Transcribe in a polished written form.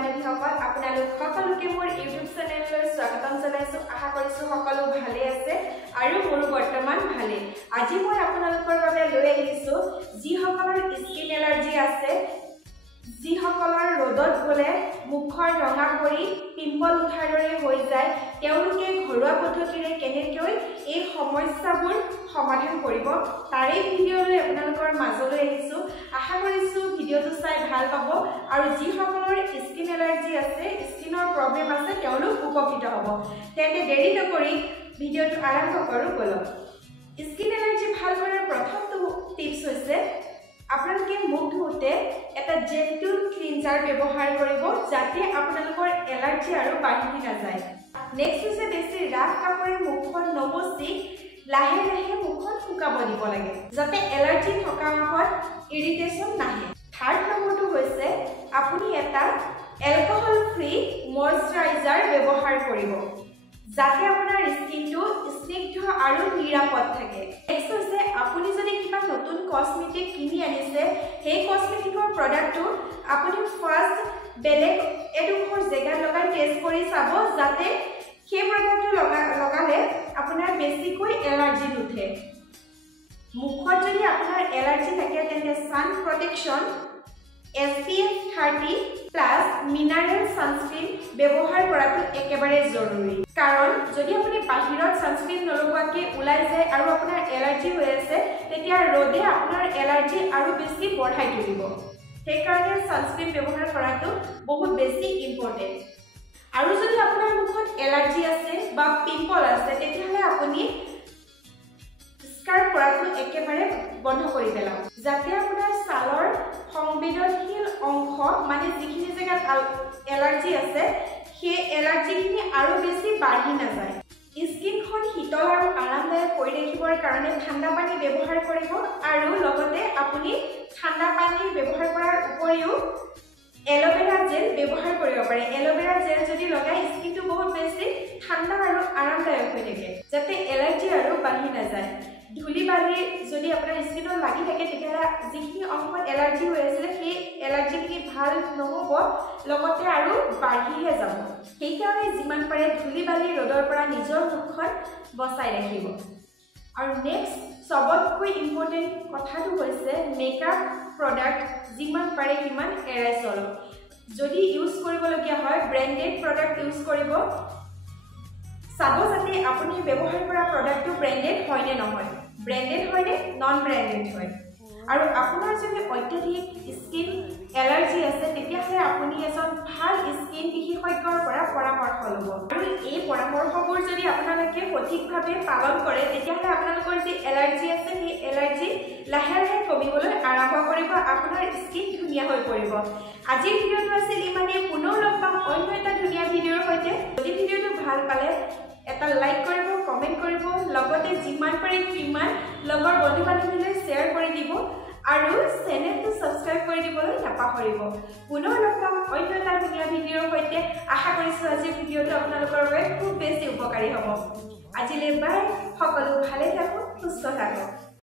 বান্ধৱীসকল আপোনালোক সকলোকে মোৰ ইউটিউব চেনেললৈ স্বাগতম জনাইছো আশা কৰিছো সকলো ভালে আছে আৰু মোৰ বৰ্তমান ভালে আজি মই আপোনালোকৰ বাবে লৈ আহিছো যিসকলৰ স্কিন এলাৰ্জি আছে যিসকলৰ ৰদত গলে মুখৰ ৰঙা পৰি পিম্পল উঠাৰ দৰে হৈ যায় তেওঁলোকে ঘৰুৱা পদ্ধতিৰে কেনেকৈ এই সমস্যাবোৰ সমাধান কৰিব তাৰে ভিডিঅ'লৈ আপোনালোকৰ মাজলৈ আহিছো আশা কৰিছো ভিডিঅ'টো চাই ভাল পাব আৰু যিসকলৰ স্কিন এলাৰ্জি আছে স্কিনৰ প্ৰবলেম আছে তেওঁলোক উপকৃত হ'ব তেন্তে দেৰি নকৰি ভিডিঅ'টো আৰম্ভ কৰো বলক স্কিন এলাৰ্জি ভাল কৰাৰ প্ৰথমটো টিপছ হৈছে আপোনালোকে মুখ ধুতে এটা জেন্টল ক্লিনজাৰ ব্যৱহাৰ কৰিব যাতে আপোনালোকৰ এলাৰ্জি আৰু বাঢ়ি নাযায় নেক্সট হৈছে বেছি ৰাফ কাপোৰে মুখখন নমচি লাহে লাহে মুখখন শুকাব দিব লাগে যাতে এলাৰ্জি থকা অংশত ইৰিটেশ্যন নাহে থাৰ্ড নম্বৰটো হৈছে আপুনি এটা এলকহল ফ্ৰী ময়শ্চাৰাইজাৰ ব্যৱহাৰ কৰিব যাতে আপোনাৰ স্কিনটো স্নিগ্ধ আৰু নিৰাপদ থাকে নেক্সট হৈছে আপুনি যদি কিবা নতুন কসমেটিক কিনি আনিছে সেই কসমেটিকৰ প্ৰডাক্টটো আপুনি ফাৰ্স্ট বেলেগ এডোখৰ জেগাত লগাই টেষ্ট কৰি চাব যাতে সেই প্ৰডাক্টটো লগালে আপোনাৰ বেছিকৈ এলাৰ্জি নুঠে মুখত যদি আপোনাৰ এলাৰ্জি থাকে তেন্তে সান প্ৰটেকশ্যন SPF 30+ মিনাৰেল সানস্ক্ৰিন ব্যৱহাৰ কৰাটো একেবাৰে জৰুৰী কাৰণ যদি আপুনি বাহিৰত সানস্ক্ৰিন নলগোৱাকৈ ওলাই যায় আৰু আপোনাৰ এলাৰ্জি হৈ আছে তেতিয়া ৰদে আপোনাৰ এলাৰ্জি আৰু বেছি বঢ়াই তুলিব সেইকাৰণে সানস্ক্ৰিন ব্যৱহাৰ কৰাটো বহুত বেছি ইম্পৰ্টেণ্ট আৰু যদি আপোনাৰ মুখত এলাৰ্জি আছে বা পিম্পল আছে তেতিয়াহ'লে আপুনি স্কাৰ্প কৰাটো একেবাৰে বন্ধ কৰি পেলাওক যাতে আপোনাৰ ছালৰ সংবেদনশীল অংশ মানে যিখিনি জেগাত এলাৰ্জি আছে সেই এলাৰ্জিখিনি আৰু বেছি বাঢ়ি নাযায় স্কিনখন শীতল আৰু আৰামদায়ক কৰি ৰাখিবৰ কাৰণে ঠাণ্ডা পানী ব্যৱহাৰ কৰিব আৰু লগতে আপুনি ঠাণ্ডা পানী ব্যৱহাৰ কৰাৰ উপৰিও এল'ভেৰা জেল ব্যৱহাৰ কৰিব পাৰে এল'ভেৰা জেল যদি লগাই স্কিনটো বহুত বেছি ঠাণ্ডা আৰু আৰামদায়ক হৈ থাকে যাতে এলাৰ্জি আৰু বাঢ়ি নাযায় ধুলি বালি যদি আপোনাৰ স্কিনত লাগি থাকে তেতিয়াহ'লে যিখিনি অংশত এলাৰ্জি হৈ আছিলে সেই এলাৰ্জিখিনি ভাল নহ'ব লগতে আৰু বাঢ়িহে যাব সেইকাৰণে যিমান পাৰে ধুলি বালি ৰ'দৰ পৰা নিজৰ মুখখন বচাই ৰাখিব আৰু নেক্সট সবতকৈ ইম্পৰ্টেণ্ট কথাটো হৈছে মেকআপ প্ৰডাক্ট যিমান পাৰে সিমান এৰাই চলক যদি ইউজ কৰিবলগীয়া হয় ব্ৰেণ্ডেড প্ৰডাক্ট ইউজ কৰিব চাব যাতে আপুনি ব্যৱহাৰ কৰা প্ৰডাক্টটো ব্ৰেণ্ডেড হয় নে নহয় ব্ৰেণ্ডেড হয় নে নন ব্ৰেণ্ডেড হয় আৰু আপোনাৰ যদি অত্যাধিক স্কিন এলাৰ্জি আছে তেতিয়াহ'লে আপুনি এজন ভাল স্কিন বিশেষজ্ঞৰ পৰা পৰামৰ্শ ল'ব আৰু এই পৰামৰ্শবোৰ যদি আপোনালোকে সঠিকভাৱে পালন কৰে তেতিয়াহ'লে আপোনালোকৰ যি এলাৰ্জি আছে সেই এলাৰ্জি লাহে লাহে কমিবলৈ আৰম্ভ কৰিব আপোনাৰ স্কিন ধুনীয়া হৈ পৰিব আজিৰ ভিডিঅ'টো আছিল ইমানেই পুনৰ লগ পাম অন্য এটা ধুনীয়া ভিডিঅ'ৰ সৈতে যদি ভিডিঅ'টো ভাল পালে এটা লাইক কৰিব কমেন্ট কৰিব লগতে যিমান পাৰে সিমান লগৰ বন্ধু বান্ধৱীলৈ শ্বেয়াৰ কৰি দিব আৰু চেনেলটো সাবস্ক্ৰাইব কৰি দিবলৈ নাপাহৰিব পুনৰ লগ পাম অন্য এটা ধুনীয়া ভিডিঅ'ৰ সৈতে আশা কৰিছো আজিৰ ভিডিঅ'টো আপোনালোকৰ বাবে খুব বেছি উপকাৰী হ'ব আজিলৈ বাই সকলো ভালে থাকক সুস্থ থাকক